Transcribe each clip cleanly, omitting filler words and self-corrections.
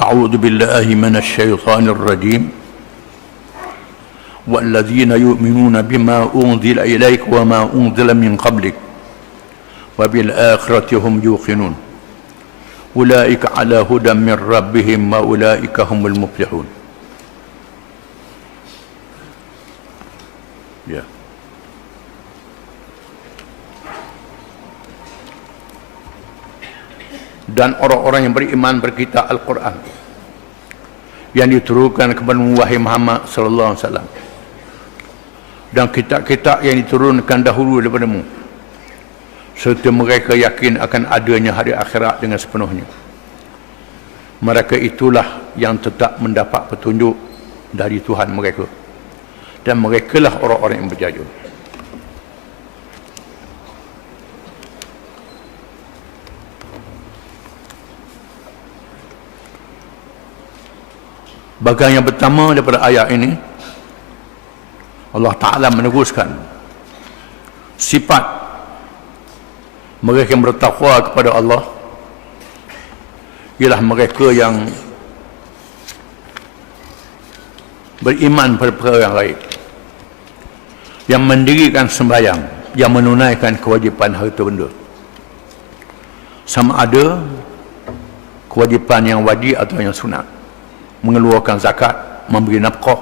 أعوذ بالله من الشيطان الرجيم والذين يؤمنون بما أنزل إليك وما أنزل من قبلك وبالآخرة هم يوقنون أولئك على هدى من ربهم وأولئك هم المفلحون. Ya. Dan orang-orang yang beriman berkitab Al-Quran yang diturunkan kepada wahai Muhammad sallallahu alaihi wasallam dan kitab-kitab yang diturunkan dahulu daripadamu, serta mereka yakin akan adanya hari akhirat dengan sepenuhnya. Mereka itulah yang tetap mendapat petunjuk dari Tuhan mereka, dan merekalah orang-orang yang berjaya. Bagian yang pertama daripada ayat ini, Allah Ta'ala meneruskan sifat mereka yang bertakwa kepada Allah, ialah mereka yang beriman pada perkara yang gaib, yang mendirikan sembahyang, yang menunaikan kewajipan harta benda, sama ada kewajipan yang wajib atau yang sunat, mengeluarkan zakat, memberi nafkah,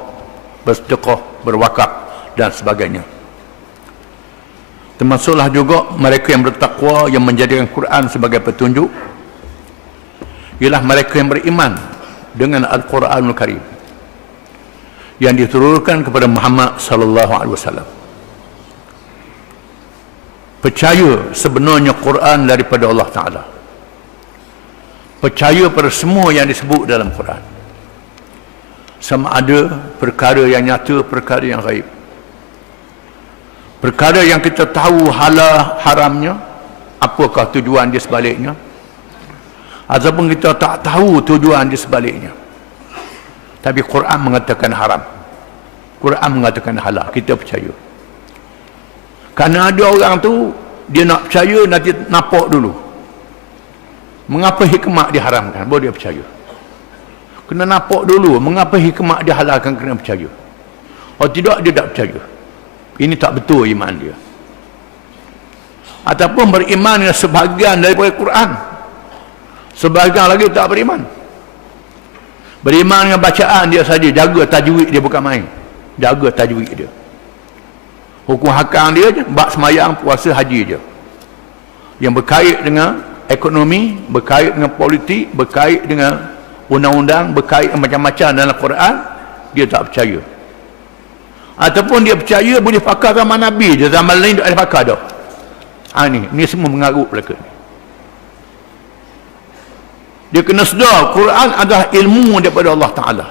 bersedekah, berwakaf dan sebagainya. Termasuklah juga mereka yang bertakwa, yang menjadikan Quran sebagai petunjuk, ialah mereka yang beriman dengan Al-Quranul Karim yang diturunkan kepada Muhammad sallallahu alaihi wasallam. Percaya sebenarnya Quran daripada Allah Ta'ala, percaya pada semua yang disebut dalam Quran, sama ada perkara yang nyata, perkara yang gaib, perkara yang kita tahu halal haramnya, apakah tujuan di sebaliknya, ataupun kita tak tahu tujuan di sebaliknya, tapi Quran mengatakan haram, Quran mengatakan halal, kita percaya. Kerana ada orang tu dia nak percaya, nanti nampak dulu mengapa hikmah diharamkan, baru dia percaya. Kena nampak dulu mengapa hikmah dihalalkan, kena percaya. Kalau tidak, dia tak percaya. Ini tak betul iman dia. Ataupun beriman dengan sebahagian daripada Quran, sebahagian lagi tak beriman. Beriman dengan bacaan dia saja, jaga tajwid dia, bukan main. Jaga tajwid dia. Hukum hakam dia je, bab semayang, puasa, haji je. Yang berkait dengan ekonomi, berkait dengan politik, berkait dengan undang-undang, berkait macam-macam dalam Quran, dia tak percaya. Ataupun dia percaya boleh pakar zaman Nabi je, zaman lain tak ada pakar dah. Ni semua mengarut belaka. Dia kena sedar Quran adalah ilmu daripada Allah Ta'ala,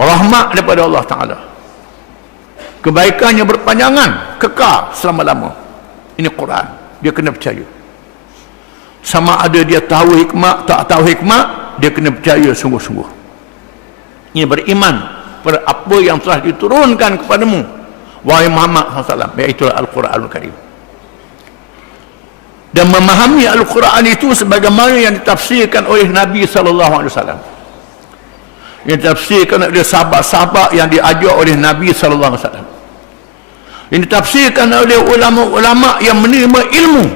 rahmat daripada Allah Ta'ala, kebaikannya berpanjangan, kekal selama-lama. Ini Quran, dia kena percaya. Sama ada dia tahu hikmah, tak tahu hikmah, dia kena percaya sungguh-sungguh. Ini beriman pada apa yang telah diturunkan kepadamu wahai Muhammad SAW, iaitu Al-Quranul Karim, dan memahami Al-Quran itu sebagaimana yang ditafsirkan oleh Nabi SAW, yang ditafsirkan oleh sahabat-sahabat yang diajar oleh Nabi SAW, yang ditafsirkan oleh ulama-ulama yang menerima ilmu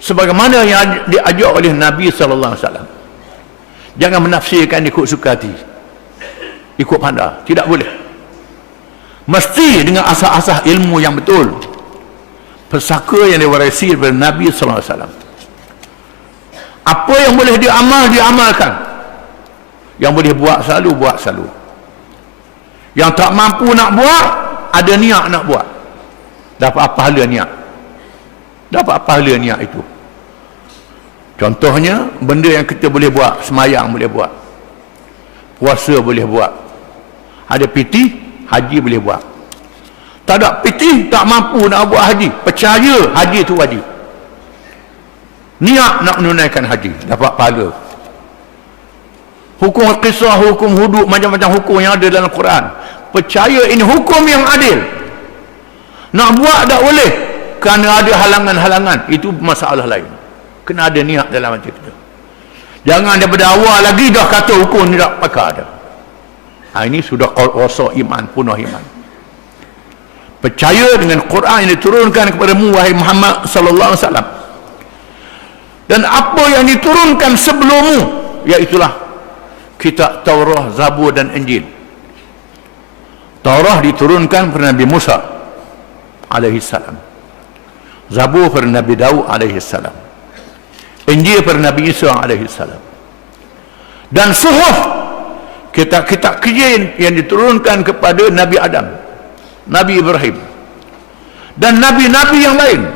sebagaimana yang diajar oleh Nabi SAW. Jangan menafsirkan ikut suka hati, ikut pandai, tidak boleh. Mesti dengan asas-asas ilmu yang betul, pesaka yang diwarisi daripada Nabi sallallahu alaihi wasallam. Apa yang boleh diamalkan, yang boleh buat selalu. Yang tak mampu nak buat, ada niat nak buat, dapat pahala niat, dapat pahala niat itu. Contohnya, benda yang kita boleh buat, semayang boleh buat, puasa boleh buat, ada piti, haji boleh buat. Tak ada piti, tak mampu nak buat haji, percaya haji itu wajib, niat nak menunaikan haji, dapat pahala. Hukum qisah, hukum hudud, macam-macam hukum yang ada dalam Quran, percaya ini hukum yang adil. Nak buat tak boleh kerana ada halangan-halangan, itu masalah lain. Kena ada niat dalam hati kita. Jangan daripada awal lagi dah kata hukum ni tak pakai dah. Ini sudah rosak iman, punah iman. Percaya dengan Quran yang diturunkan kepadamu wahai Muhammad sallallahu alaihi wasallam. Dan apa yang diturunkan sebelummu, iaitulah kitab Taurah, Zabur dan Injil. Taurah diturunkan kepada Nabi Musa alaihi salam. Zabur kepada Nabi Daud alaihi salam. Injil kepada Nabi Isa alaihi salam. Dan suhuf, kitab-kitab kecil yang diturunkan kepada Nabi Adam, Nabi Ibrahim dan nabi-nabi yang lain.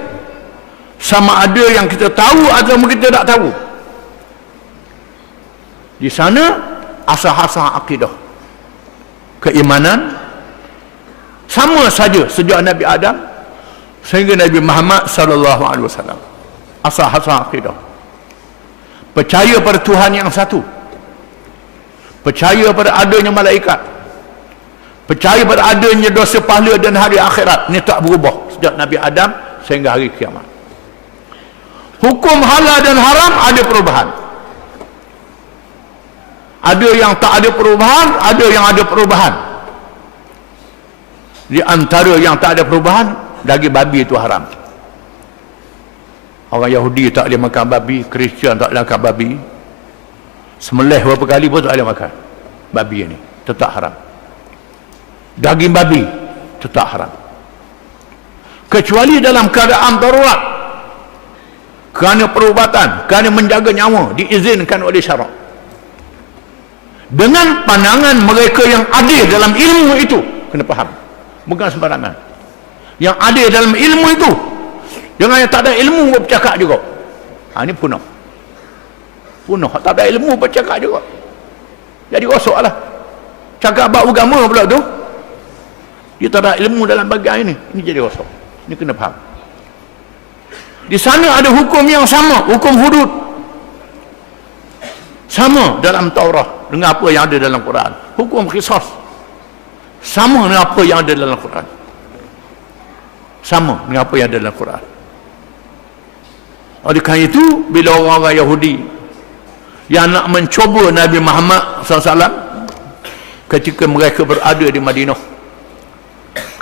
Sama ada yang kita tahu atau kita tak tahu. Di sana asas-asas akidah, keimanan sama saja sejak Nabi Adam sehingga Nabi Muhammad sallallahu alaihi wasallam. Asas-asas akidah. Percaya pada Tuhan yang satu. Percaya pada adanya malaikat. Percaya pada adanya dosa pahala dan hari akhirat. Ini tak berubah sejak Nabi Adam sehingga hari kiamat. Hukum halal dan haram ada perubahan. Ada yang tak ada perubahan, ada yang ada perubahan. Di antara yang tak ada perubahan, daging babi itu haram. Orang Yahudi tak boleh makan babi, Kristian tak boleh makan babi, sembelih berapa kali pun tak boleh makan babi ini, tetap haram. Daging babi tetap haram, kecuali dalam keadaan darurat, kerana perubatan, kerana menjaga nyawa, diizinkan oleh syarak. Dengan pandangan mereka yang adil dalam ilmu itu, kena faham, bukan sembarangan. Yang adil dalam ilmu itu, jangan yang tak ada ilmu bercakap juga. Ini punah. Punah, tak ada ilmu bercakap juga. Jadi rosak lah. Cakap bab agama pula tu, dia tak ada ilmu dalam bagian ini jadi rosak. Ini kena faham. Di sana ada hukum yang sama, hukum hudud. Sama dalam Taurah dengan apa yang ada dalam Quran. Hukum qisas sama dengan apa yang ada dalam Quran. Sama dengan apa yang ada dalam Quran. Oleh kerana itu, bila orang-orang Yahudi yang nak mencuba Nabi Muhammad SAW ketika mereka berada di Madinah,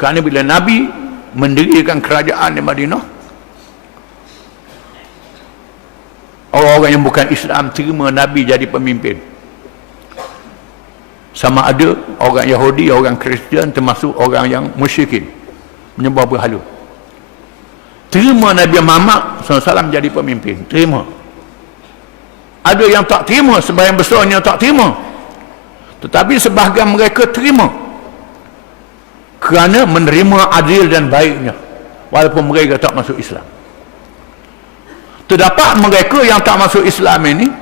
kerana bila Nabi mendirikan kerajaan di Madinah, orang-orang yang bukan Islam terima Nabi jadi pemimpin. Sama ada orang Yahudi, orang Kristian, termasuk orang yang musyrikin, menyembah berhala, terima Nabi Muhammad SAW jadi pemimpin. Terima. Ada yang tak terima, sebahagian besarnya tak terima, tetapi sebahagian mereka terima kerana menerima adil dan baiknya, walaupun mereka tak masuk Islam. Terdapat mereka yang tak masuk Islam ini,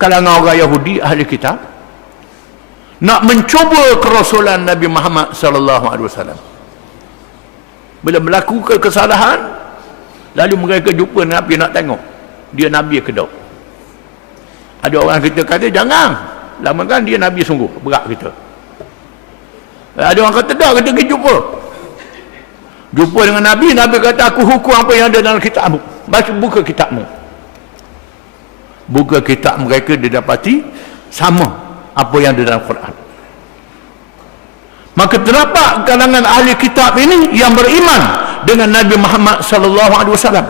kalangan orang Yahudi, ahli kitab, nak mencuba kerasulan Nabi Muhammad sallallahu alaihi wasallam. Bila melakukan kesalahan, lalu mereka jumpa Nabi nak tengok dia Nabi ke tak. Ada orang kita kata jangan, lama kan dia Nabi sungguh, berat kita. Ada orang kata dah, kita pergi jumpa dengan Nabi. Nabi kata aku hukum apa yang ada dalam kitabmu. Buka kitabmu. Buka kitab mereka, didapati sama apa yang ada dalam Quran. Maka terdapat kalangan ahli kitab ini yang beriman dengan Nabi Muhammad sallallahu alaihi wasallam.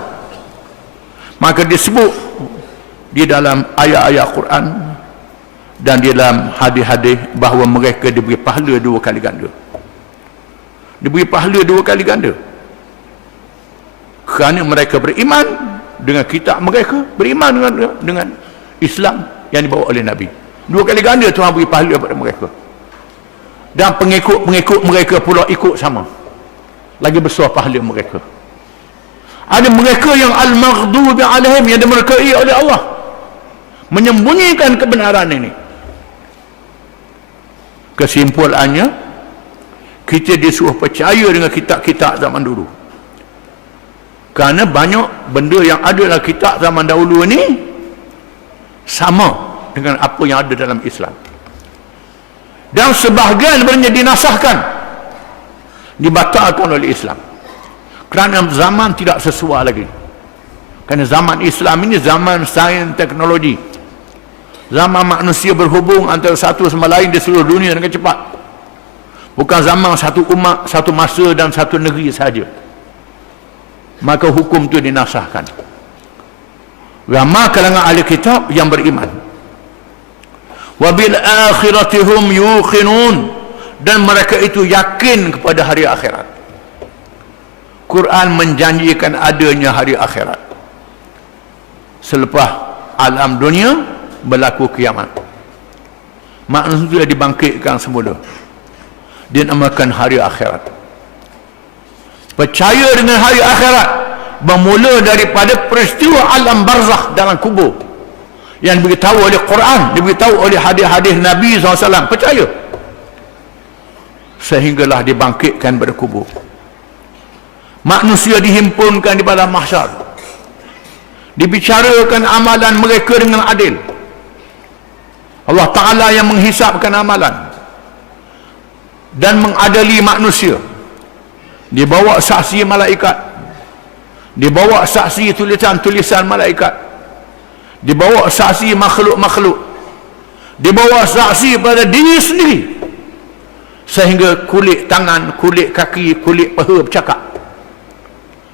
Maka disebut di dalam ayat-ayat Quran dan di dalam hadis-hadis bahawa mereka diberi pahala 2 kali ganda. Diberi pahala 2 kali ganda. Kerana mereka beriman dengan kitab mereka, beriman dengan Islam yang dibawa oleh Nabi. 2 kali ganda Tuhan beri pahala kepada mereka. Dan pengikut mereka pula ikut sama, lagi besar pahala mereka. Ada mereka yang al-maghdubi alaihim, yang dimurkai oleh Allah, menyembunyikan kebenaran ini. Kesimpulannya, kita disuruh percaya dengan kitab-kitab zaman dulu, kerana banyak benda yang ada dalam kitab zaman dahulu ini sama dengan apa yang ada dalam Islam. Dan sebahagian sebenarnya dinasahkan, dibatalkan oleh Islam, kerana zaman tidak sesuai lagi. Kerana zaman Islam ini zaman sains teknologi, Zaman manusia berhubung antara satu sama lain di seluruh dunia dengan cepat. Bukan zaman satu umat, satu masa dan satu negeri sahaja. Maka hukum itu dinasahkan. Ramai kalangan ahli kitab yang beriman. Wa bil akhirati hum yuqinun, dan mereka itu yakin kepada hari akhirat. Quran menjanjikan adanya hari akhirat. Selepas alam dunia berlaku kiamat, manusia dibangkitkan semula, dinamakan hari akhirat. Percaya dengan hari akhirat bermula daripada peristiwa alam barzakh dalam kubur yang diberitahu oleh Quran, diberitahu oleh hadis-hadis Nabi SAW. Percaya sehinggalah dibangkitkan pada kubur. Manusia dihimpunkan di padang mahsyar, dibicarakan amalan mereka dengan adil. Allah Ta'ala yang menghisapkan amalan dan mengadili manusia. Dibawa saksi malaikat, dibawa saksi tulisan-tulisan malaikat, dibawa saksi makhluk-makhluk, dibawa saksi pada diri sendiri, sehingga kulit tangan, kulit kaki, kulit paha bercakap.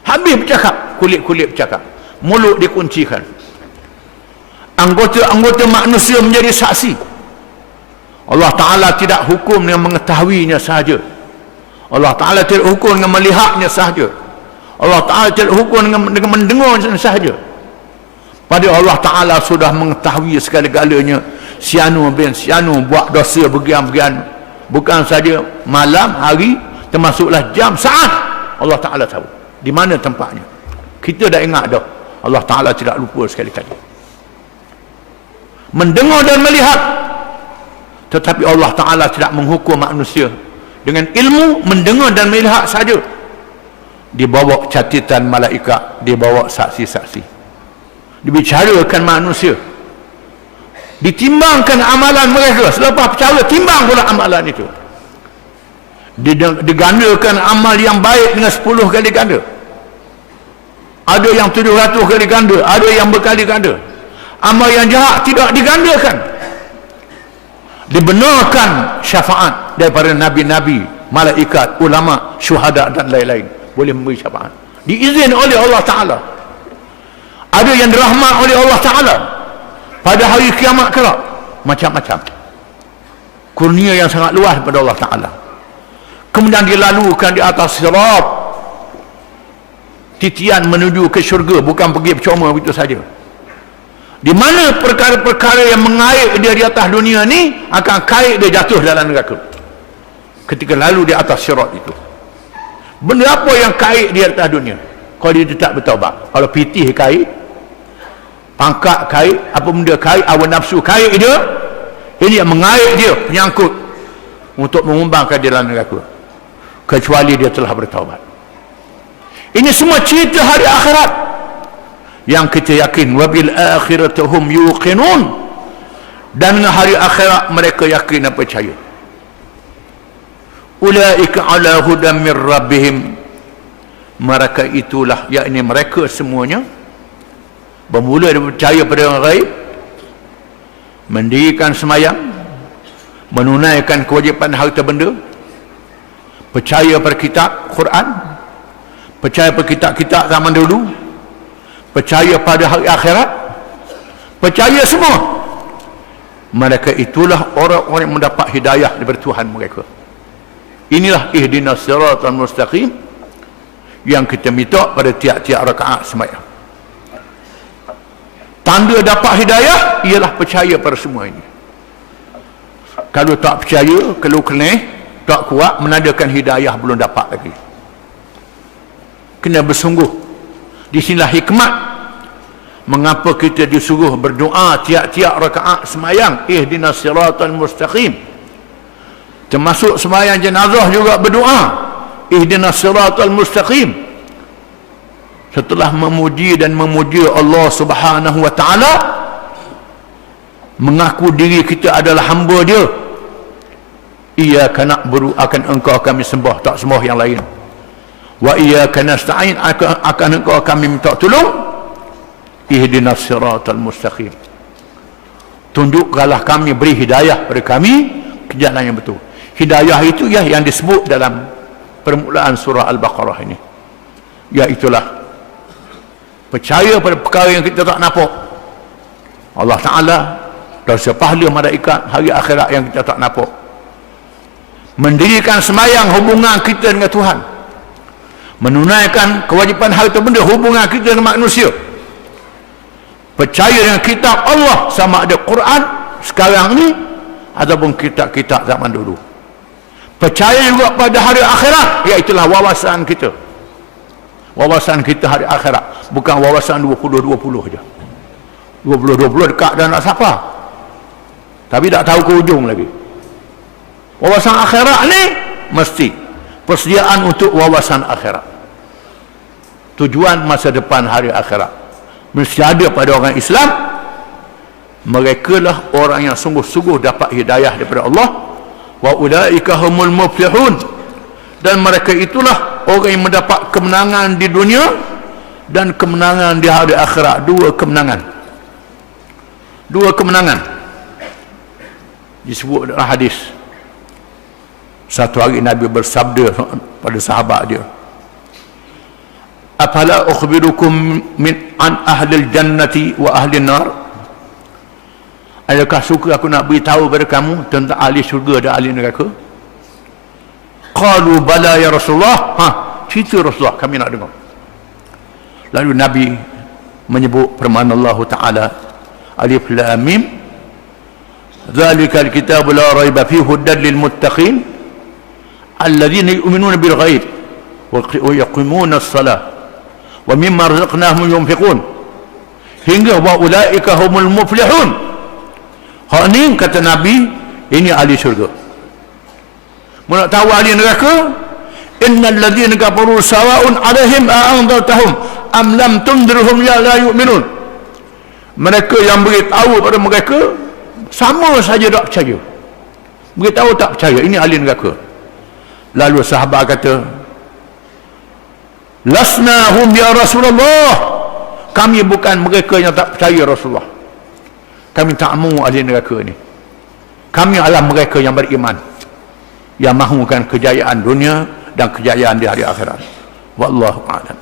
Habis bercakap, kulit-kulit bercakap, mulut dikuncikan. Anggota-anggota manusia menjadi saksi. Allah Ta'ala tidak hukum dengan mengetahuinya sahaja. Allah Ta'ala tidak hukum dengan melihatnya sahaja. Allah Ta'ala tidak hukum dengan mendengarnya sahaja. Pada Allah Ta'ala sudah mengetahui segala-galanya. Sianu bin sianu buat dosa begian-begian. Bukan saja malam, hari, termasuklah jam, saat. Allah Ta'ala tahu di mana tempatnya. Kita dah ingat dah. Allah Ta'ala tidak lupa sekali-kali. Mendengar dan melihat, tetapi Allah Ta'ala tidak menghukum manusia dengan ilmu mendengar dan melihat saja. Dibawa catatan malaikat, dibawa saksi-saksi, dibicarakan manusia, ditimbangkan amalan mereka. Selepas percaya, timbang pula amalan itu, digandakan amal yang baik dengan 10 kali ganda, ada yang 700 kali ganda, ada yang berkali ganda. Amal yang jahat tidak digandakan. Dibenarkan syafaat daripada nabi-nabi, malaikat, ulama, syuhada dan lain-lain boleh memberi syafaat, diizin oleh Allah Ta'ala. Ada yang dirahmat oleh Allah Ta'ala pada hari kiamat kelak. Macam-macam kurnia yang sangat luas pada Allah Ta'ala. Kemudian dilalukan di atas sirat, titian menuju ke syurga, bukan pergi percuma begitu saja. Di mana perkara-perkara yang mengait dia di atas dunia ni akan kait dia jatuh dalam neraka ketika lalu di atas sirat itu. Benda apa yang kait di atas dunia kalau dia tak bertaubat? Kalau pitih kait, pangkat kait, apa benda kait, awan nafsu kait dia, ini yang mengait dia, penyangkut untuk mengumbangkan dia dalam neraka, kecuali dia telah bertaubat. Ini semua cerita hari akhirat yang kita yakin. Wabil akhirati hum yuqinun, dan hari akhirat mereka yakin dan percaya. Ulaika ala hudan min rabbihim, mereka itulah, yakni mereka semuanya bermula dari percaya pada yang gaib, mendirikan semayang, menunaikan kewajipan harta benda, percaya pada kitab Quran, percaya pada kitab-kitab zaman dulu, percaya pada hari akhirat, percaya semua. Mereka itulah orang-orang yang mendapat hidayah daripada Tuhan mereka. Inilah ihdinas siratal mustaqim yang kita minta pada tiap-tiap rakaat sembahyang. Tanda dapat hidayah ialah percaya pada semua ini. Kalau tak percaya, kalau keleh, tak kuat, menandakan hidayah belum dapat lagi. Kena bersungguh. Di sinilah hikmat mengapa kita disuruh berdoa tiap-tiap rakaat sembahyang, ihdinas siratal mustaqim. Termasuk sembahyang jenazah juga berdoa, ihdinas siratal mustaqim. Setelah memuji dan memuji Allah Subhanahu wa Ta'ala, mengaku diri kita adalah hamba Dia. Iyyaka na'budu, akan Engkau kami sembah, tak sembah yang lain. Wa iyyaka nasta'in, akan Engkau kami minta tolong. Ihdinas siratal mustaqim. tunjukkanlah kami, beri hidayah pada kami ke jalan yang betul. Hidayah itu yang disebut dalam permulaan surah Al-Baqarah ini, iaitulah percaya pada perkara yang kita tak nampak. Allah Ta'ala dan sepahala malaikat, hari akhirat yang kita tak nampak. Mendirikan semayang, hubungan kita dengan Tuhan. Menunaikan kewajipan harta benda, hubungan kita dengan manusia. Percaya dengan kitab Allah, sama ada Quran sekarang ni ataupun kitab-kitab zaman dulu. Percaya juga pada hari akhirat, iaitulah wawasan kita. Wawasan kita hari akhirat, bukan wawasan 2020 saja. 2020 dekat dah nak siapa, tapi tak tahu ke ujung lagi. Wawasan akhirat ni mesti persediaan untuk wawasan akhirat. Tujuan masa depan hari akhirat mesti ada pada orang Islam. Mereka lah orang yang sungguh-sungguh dapat hidayah daripada Allah. Wa ulaika humul muflihun, dan mereka itulah orang yang mendapat kemenangan di dunia dan kemenangan di hari akhirat. Dua kemenangan disebut dalam hadis. Satu hari Nabi bersabda pada sahabat dia, afala ukhbirukum an ahlil jannati wa ahlin nar, adakah suka aku nak beritahu pada kamu tentang ahli syurga dan ahli neraka? Qalu bala ya Rasulullah. Cerita Rasulullah, kami nak dengar. Lalu Nabi menyebut firman Allah Ta'ala, alif lam mim, dzalikal kitabu la raiba fihi hudan lil muttaqin alladzina yu'minuna bil ghaib wa yuqimuna as-salah wa mimma razaqnahum yunfiqun, hingga wa ulaika humul muflihun. Hak ni kata Nabi, ini ahli syurga. Mau nak tahu ahli neraka? Innal ladzina kafaru sawa'un 'alaihim a'anzartahum am lam tundirhum la yu'minun. Mereka yang beritahu pada mereka sama saja tak percaya. Beritahu tak percaya, ini ahli neraka. Lalu sahabat kata, lasna hum ya Rasulullah, kami bukan mereka yang tak percaya Rasulullah. Kami tak mahu ahli neraka ni. Kami adalah mereka yang beriman, yang mahukan kejayaan dunia dan kejayaan di hari akhirat. Wallahu a'lam.